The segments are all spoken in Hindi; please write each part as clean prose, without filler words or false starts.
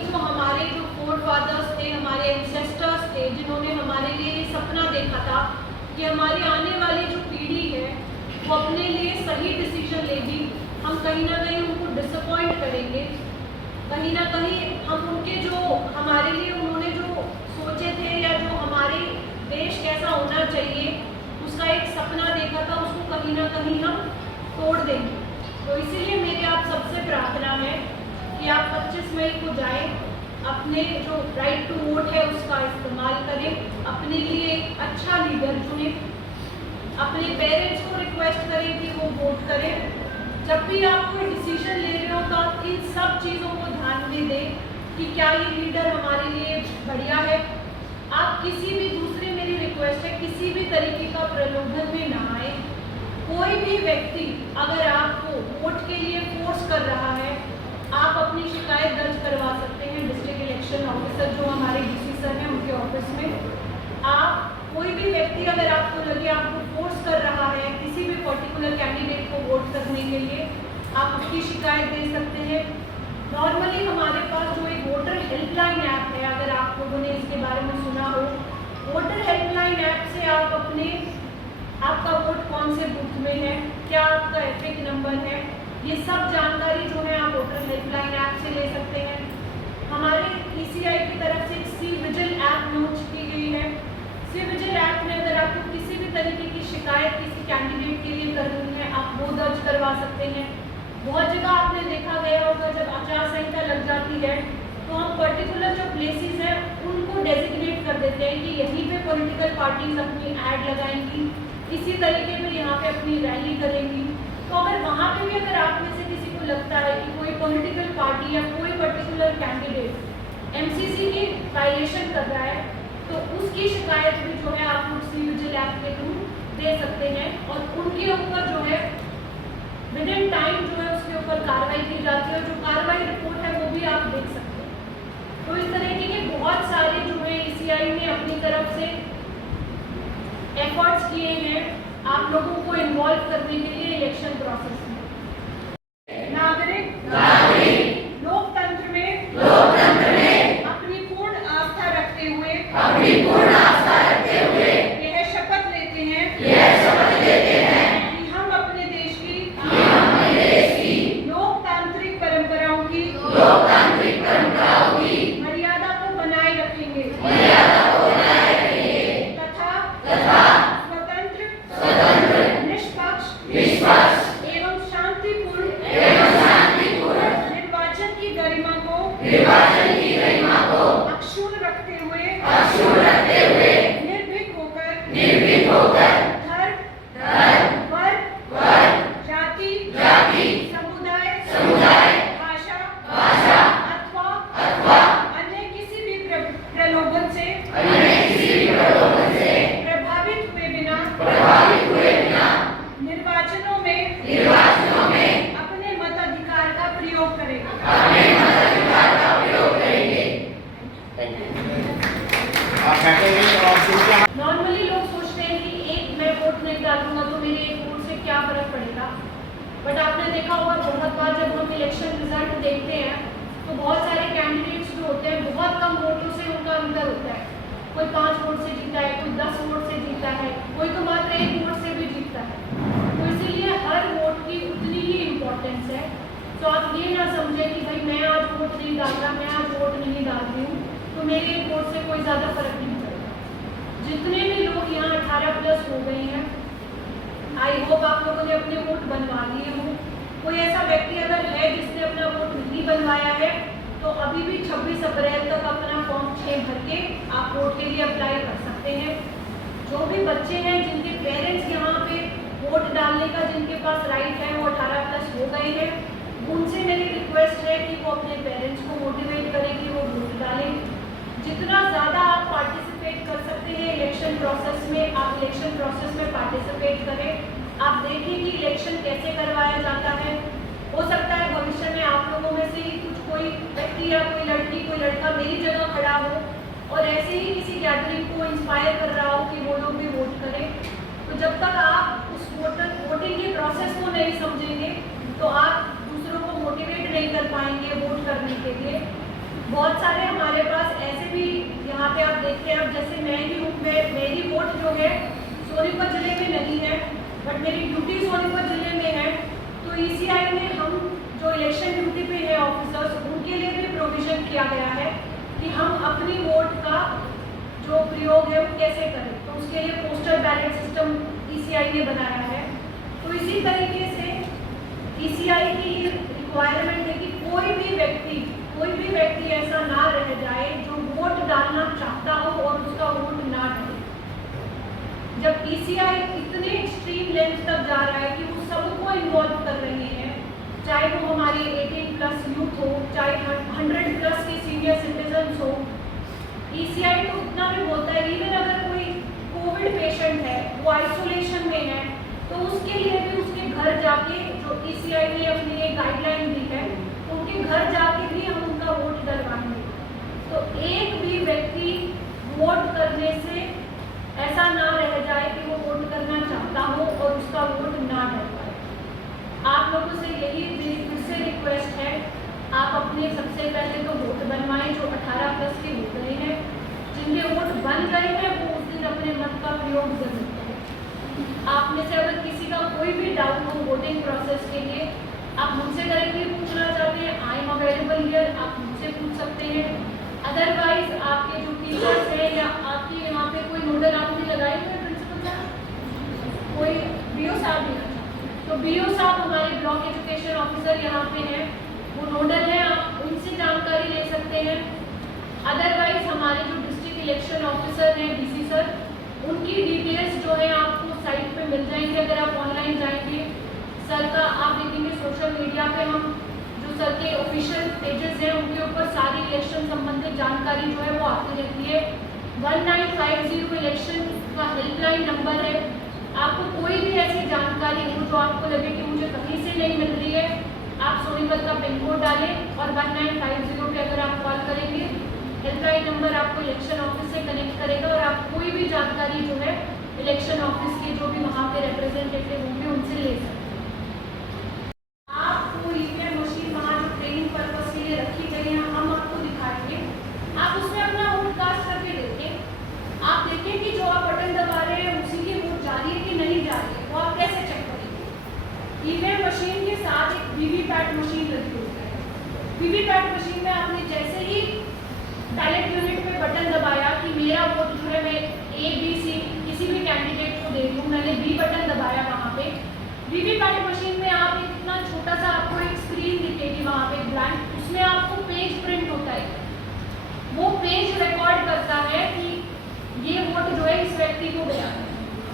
जो हमारे जो फोर फादर्स थे, हमारे एंसेस्टर्स थे, जिन्होंने हमारे लिए ये सपना देखा था कि हमारी आने वाली जो पीढ़ी है वो अपने लिए सही डिसीजन लेगी, हम कहीं ना कहीं उनको डिसअपॉइंट करेंगे, कहीं ना कहीं हम उनके जो हमारे लिए उन्होंने जो सोचे थे या जो हमारे देश कैसा होना चाहिए उसका एक सपना देखा था, उसको कहीं ना कहीं हम तोड़ देंगे। तो इसीलिए मेरी आप सबसे प्रार्थना है कि आप 25 मई को जाएं, अपने जो राइट टू वोट है उसका इस्तेमाल करें, अपने लिए एक अच्छा लीडर चुनें, अपने पेरेंट्स को रिक्वेस्ट करें कि वो वोट करें। जब भी आप कोई डिसीजन ले रहे हो तो आप इन सब चीज़ों को ध्यान में दें कि क्या ये लीडर हमारे लिए बढ़िया है। आप किसी भी दूसरे, मेरी रिक्वेस्ट है, किसी भी तरीके का प्रलोभन में ना आए। कोई भी व्यक्ति अगर आपको वोट के लिए फोर्स कर रहा है, आप अपनी शिकायत दर्ज करवा सकते हैं डिस्ट्रिक्ट इलेक्शन ऑफिसर जो हमारे डीसी सर हैं उनके ऑफिस में। आप कोई भी व्यक्ति अगर आपको लगे आपको फोर्स कर रहा है किसी भी पर्टिकुलर कैंडिडेट को वोट करने के लिए, आप उसकी शिकायत दे सकते हैं। नॉर्मली हमारे पास जो एक वोटर हेल्पलाइन ऐप है, अगर आप लोगों ने इसके बारे में सुना हो, वोटर हेल्पलाइन ऐप से आप अपने आपका वोट कौन से बूथ में है, क्या आपका एपिक नंबर है, ये सब जानकारी जो है आप वोटर हेल्पलाइन ऐप से ले सकते हैं। हमारे ईसीआई की तरफ से सी विजिल ऐप लॉन्च की गई है। सी विजिल ऐप में अगर आपको किसी भी तरीके की शिकायत किसी कैंडिडेट के लिए करनी है, आप वो दर्ज करवा सकते हैं। बहुत जगह आपने देखा गया होगा जब आचार संहिता लग जाती है तो हम पर्टिकुलर जो प्लेसेस हैं उनको डेजिग्नेट कर देते हैं कि यहीं पे पॉलिटिकल पार्टीज अपनी ऐड लगाएंगी, इसी तरीके में यहाँ पे अपनी रैली करेंगी। तो अगर वहाँ पे भी अगर आप में से किसी को लगता है कि कोई पॉलिटिकल पार्टी या कोई पर्टिकुलर कैंडिडेट एमसीसी की वायलेशन कर रहा है तो उसकी शिकायत भी जो है आप सी विजिल ऐप के थ्रू दे सकते हैं और उनके ऊपर जो है विद इन टाइम जो है उसके ऊपर कार्रवाई की जाती है और जो कार्रवाई रिपोर्ट है वो भी आप देख सकते हैं। तो इस तरीके के बहुत सारे जो है ईसीआई ने अपनी तरफ से एफर्ट्स किए हैं आप लोगों को इन्वॉल्व करने के लिए इलेक्शन प्रोसेस में। नागरिक लोकतंत्र में अपनी पूर्ण आस्था रखते हुए यह शपथ लेते हैं कि हम अपने देश की लोकतांत्रिक परंपराओं की मर्यादा को बनाए रखेंगे तथा स्वतंत्र निष्पक्ष एवं शांतिपूर्ण निर्वाचन की गरिमा को अक्षुण्ण रखते हुए निर्भीक होकर धर्म वर्ग जाति समुदाय भाषा अथवा अन्य किसी भी प्रलोभन से प्रभावित हुए बिना निर्वाचनों में अपने मताधिकार का प्रयोग करेगा। नॉर्मली लोग सोचते हैं कि एक मैं वोट नहीं डालूंगा तो मेरे एक वोट से क्या फर्क पड़ेगा, बट आपने देखा होगा बहुत बार जब हम इलेक्शन रिजल्ट देखते हैं तो बहुत सारे कैंडिडेट्स जो होते हैं बहुत कम वोटों से उनका अंतर होता है। कोई 5 वोट से जीता है, कोई 10 वोट से जीता है, कोई तो मात्र 1 वोट से भी जीतता है। तो इसीलिए हर वोट की उतनी ही इम्पोर्टेंस है। तो आप ये ना समझें कि भाई मैं आज वोट नहीं डाल रहा, मैं आज वोट नहीं डाल रही हूँ तो मेरे एक वोट से कोई ज़्यादा फर्क नहीं पड़ेगा। जितने भी लोग यहाँ 18+ हो गए हैं, आई होप आप लोगों ने अपने वोट बनवा लिए हों। कोई ऐसा व्यक्ति अगर है जिसने अपना वोट नहीं बनवाया है तो अभी भी 26 अप्रैल तक अपना फॉर्म 6 भर के आप वोट के लिए अप्लाई कर सकते हैं। जो भी बच्चे हैं जिनके पेरेंट्स यहाँ पे वोट डालने का जिनके पास राइट है वो 18+ हो गए हैं, उनसे मेरी रिक्वेस्ट है कि वो अपने पेरेंट्स को मोटिवेट करें कि वो वोट डालें। जितना ज़्यादा आप पार्टिसिपेट कर सकते हैं इलेक्शन प्रोसेस में, आप इलेक्शन प्रोसेस में पार्टिसिपेट करें। आप देखिए कि इलेक्शन कैसे करवाया जाता है। हो सकता है भविष्य में आप लोगों में से ही कोई व्यक्ति या कोई लड़की कोई लड़का मेरी जगह खड़ा हो और ऐसे ही किसी गैदरिंग को इंस्पायर कर रहा हो कि वो लोग भी वोट करें। तो जब तक आप उस वोटिंग के प्रोसेस को नहीं समझेंगे तो आप दूसरों को मोटिवेट नहीं कर पाएंगे वोट करने के लिए। बहुत सारे हमारे पास ऐसे भी यहाँ पे आप देखते हैं, अब जैसे मैं ही हूँ, मेरी वोट जो है सोनीपत जिले में नहीं है, बट मेरी ड्यूटी सोनीपत जिले में है। तो ECI में हम जो इलेक्शन ड्यूटी पे है ऑफिसर्स, उनके लिए भी प्रोविज़न किया गया है कि हम अपनी वोट का जो प्रयोग है वो कैसे करें। तो उसके लिए पोस्टल बैलेट सिस्टम ECI ने बनाया है। तो इसी तरीके से ECI की रिक्वायरमेंट है कि कोई भी व्यक्ति ऐसा ना रह जाए जो वोट डालना चाहता हो और उसका वोट ना डाले। जब ECI इतने एक्सट्रीम लेंथ तक जा रहा है कि वो सबको इन्वॉल्व कर रहे हैं, चाहे वो हमारे 18+ यूथ हो, चाहे 100+ के सीनियर सिटीजन्स हो। ECI तो इतना भी बोलता है, इवन अगर कोई कोविड पेशेंट है, वो आइसोलेशन में है, तो उसके लिए भी उसके घर जाके, जो ECI ने अपनी एक गाइडलाइन दी है, उनके घर जाके भी हम उनका वोट डलवाएंगे। तो एक भी व्यक्ति वोट करने से ऐसा ना रह जाए कि वो वोट करना चाहता हो और उसका वोट ना डल पाए। आप लोगों से यही फिर से रिक्वेस्ट है, आप अपने सबसे पहले तो वोट बनवाएं जो 18+ के हो गए हैं। जिनके वोट बन गए हैं वो उस दिन अपने मत का प्रयोग जरूर करें। आप में से अगर किसी का कोई भी डाउट हो वोटिंग प्रोसेस के लिए, आप मुझसे डायरेक्टली पूछना चाहते हैं, आई एम अवेलेबल हियर, आप मुझसे पूछ सकते हैं। अदरवाइज आपके जो टीचर्स हैं या आपके यहाँ पे कोई नोडल आपने लगाए हुए प्रिंसिपल साहब, कोई BO साहब भी, तो BO साहब हमारे ब्लॉक एजुकेशन ऑफिसर यहाँ पे हैं, वो नोडल है, आप उनसे जानकारी ले सकते हैं। अदरवाइज हमारे जो डिस्ट्रिक्ट इलेक्शन ऑफिसर हैं DC सर, उनकी डिटेल्स जो है आपको साइट पे मिल जाएंगे। अगर आप ऑनलाइन जाएंगे, सर का आप देखेंगे सोशल मीडिया पे, हम जो सर के ऑफिशियल पेजेस हैं उनके ऊपर सारी इलेक्शन संबंधित जानकारी जो है वो आती रहती है। 1950 इलेक्शन का हेल्पलाइन नंबर है। आपको कोई भी ऐसी जानकारी हो जो आपको लगे कि मुझे कहीं से नहीं मिल रही है, आप सोनीपत का पिन कोड डालें और 1950 पे अगर आप कॉल करेंगे, हेल्पलाइन नंबर आपको इलेक्शन ऑफिस से कनेक्ट करेगा और आप कोई भी जानकारी जो है इलेक्शन ऑफिस के जो भी वहाँ पे रिप्रेजेंटेटिव होंगे उनसे ले सकते हैं। आपको EVM मशीन वहाँ जो ट्रेनिंग पर्पज के लिए रखी गई है, हम आपको दिखाएंगे। आप उसमें अपना वोट कास्ट करके देखें। आप देखें कि जो आप बटन दबा रहे हैं उसी की वोट जा रही है कि नहीं जा रही है, वो आप कैसे चेक करेंगे। EVM मशीन के साथ एक VVPAT मशीन लगी हुई है। VVPAT मशीन में आपने जैसे ही बैलेट यूनिट पे बटन दबाया कि मेरा वोट जो है मैं ABC किसी भी कैंडिडेट को दे दूँ, मैंने B बटन दबाया वहाँ पे, VVPAT मशीन में आप इतना छोटा सा आपको एक स्क्रीन दिखेगी वहाँ पे ब्लैंक, उसमें आपको पेज प्रिंट होता है। वो पेज रिकॉर्ड करता है कि ये वोट जो है इस व्यक्ति को गया है।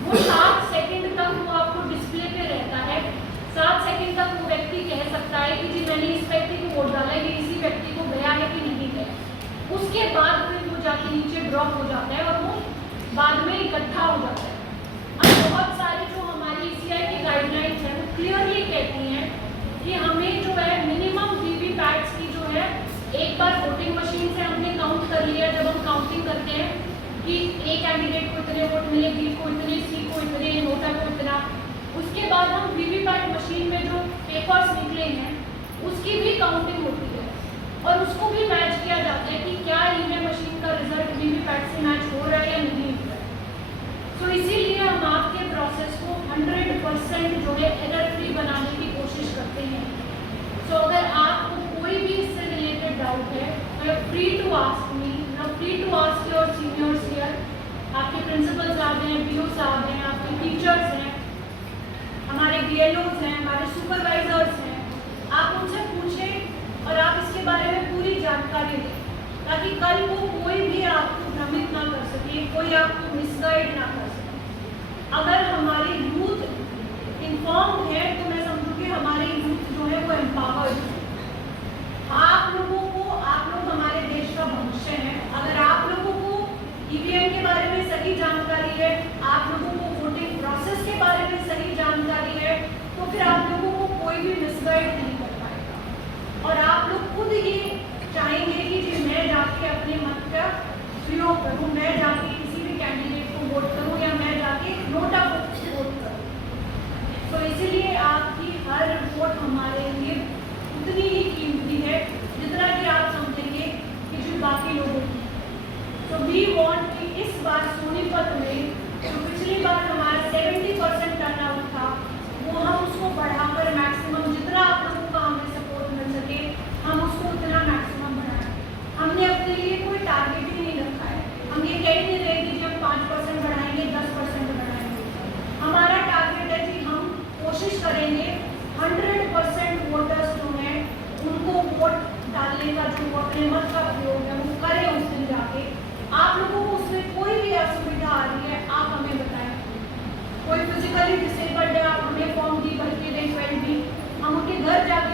वो 7 सेकंड तक वो आपको डिस्प्ले पे रहता है। 7 सेकंड तक वो व्यक्ति कह सकता है कि जी मैंने इस व्यक्ति को वोट डाला है, कि इसी व्यक्ति को गया है कि नहीं गया। उसके बाद फिर वो जाके नीचे ड्रॉप हो जाता है और वो बाद में इकट्ठा हो जाता है। अब बहुत सारी जो हमारी ECI की गाइडलाइंस है वो क्लियरली कहती हैं कि हमें जो है मिनिमम VVPATs की जो है, एक बार वोटिंग मशीन से हमने काउंट कर लिया, जब हम काउंटिंग करते हैं कि A कैंडिडेट को इतने वोट मिले, B को इतने, C को इतने, नोटा को इतना, उसके बाद हम VVPAT मशीन में जो पेपर्स निकले हैं उसकी भी काउंटिंग होती है और उसको भी मैच किया जाता है कि क्या EVM मशीन का रिजल्ट VVPAT से मैच हो रहा है या नहीं हो रहा है। तो इसीलिए हम आपके प्रोसेस को 100% जो है एरर फ्री बनाने की कोशिश करते हैं। तो अगर आपको कोई भी इससे रिलेटेड डाउट है, तो free to ask me, free to ask your seniors here. आपके प्रिंसिपल साहब हैं, BO साहब हैं, आपके टीचर्स हैं, हमारे BLOs हैं, हमारे सुपरवाइजर्स हैं। आप उनसे पूछें और आप इसके बारे में पूरी जानकारी दें, ताकि कल को कोई भी आपको भ्रमित ना कर सके, कोई आपको मिसगाइड ना कर सके। अगर हमारे यूथ इन्फॉर्म है तो मैं समझूँ कि हमारे यूथ जो है वो एम्पावर्ड है। आप लोगों को, आप लोग हमारे देश का भविष्य है। अगर आप लोगों को EVM के बारे में सही जानकारी है, आप लोगों को वोटिंग प्रोसेस के बारे में सही जानकारी है, तो फिर आप लोगों को कोई भी मिसगाइड नहीं कर पाएगा और आप लोग खुद ये चाहेंगे कि जी मैं जाके अपने मत का प्रयोग करूँ, मैं जाके किसी भी कैंडिडेट को वोट करूँ या मैं जाके नोटा को वोट करूँ। तो इसीलिए आपकी हर वोट हमारे लिए उतनी ही कीमती है जितना कि आप समझेंगे कि वी वांट कि इस बार सोनीपत में जो पिछली बार हमारा 70% टर्नआउट था, वो हम उसको बढ़ाकर मैक्सिमम जितना आप लोगों का हमें सपोर्ट मिल सके हम उसको उतना मैक्सिमम बढ़ाएं। हमने अपने लिए कोई टारगेट ही नहीं रखा है। हम ये कह नहीं रहे कि हम 5% बढ़ाएंगे, 10% बढ़ाएंगे। हमारा टारगेट है कि हम कोशिश करेंगे 100% वोटर्स जो हैं उनको वोट डालने का जो अपने मत का प्रयोग है वो करें उस दिन जाके। आप लोगों को उसमें कोई भी असुविधा आ रही है आप हमें बताएं। कोई फिजिकली डिसेबल्ड है आप हमें फॉर्म डी भर के दें, 12 हम उनके घर जाके